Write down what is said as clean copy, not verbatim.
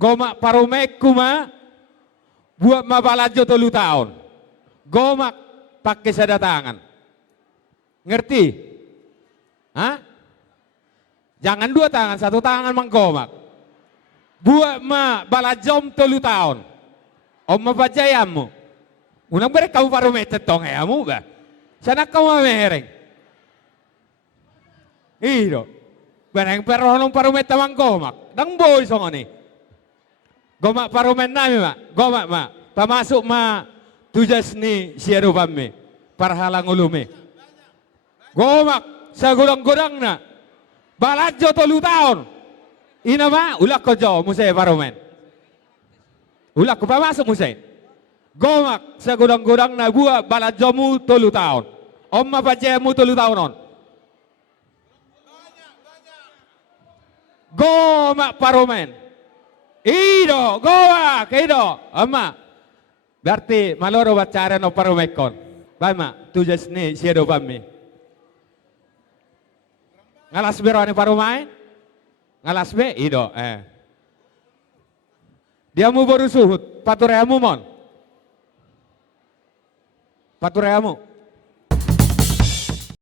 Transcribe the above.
Gomak parumek kuma buat mabalajo 3 tahun. Gomak pakai sadatangan. Ngerti? Hah? Jangan 2 tangan, 1 tangan manggomak. Buat ma balajom 3 tahun. Om mabajayamu. Unang beri kamu parumek tetong ayamu ba? Sana kamu mereng. Iyo. Barang peronong parumet tamang gomak. Dang boy songoni. Gomak parumet nami ma. Gomak ma. Pamasuk ma tujas ni siaru pami. Parhalang ulume. Gomak sa gudang-gudang na. Balajo 3 tahun. Ina ma ulak ko jo musay parumet. Ulak ko pamasuk musay. Gomak sa gudang-gudang na buat balajo mu 3 tahun. Om mabajayamu 3 tahun on. Gomak parumen. Ido, gomak, ido. Ama. Berarti maloro bacara no parumekon. Bama, tujas ni siado pami. Ngalas bero ni parumai? Ngalas be, ido. Dia mu baru suhut, patureamu mon. Patureamu.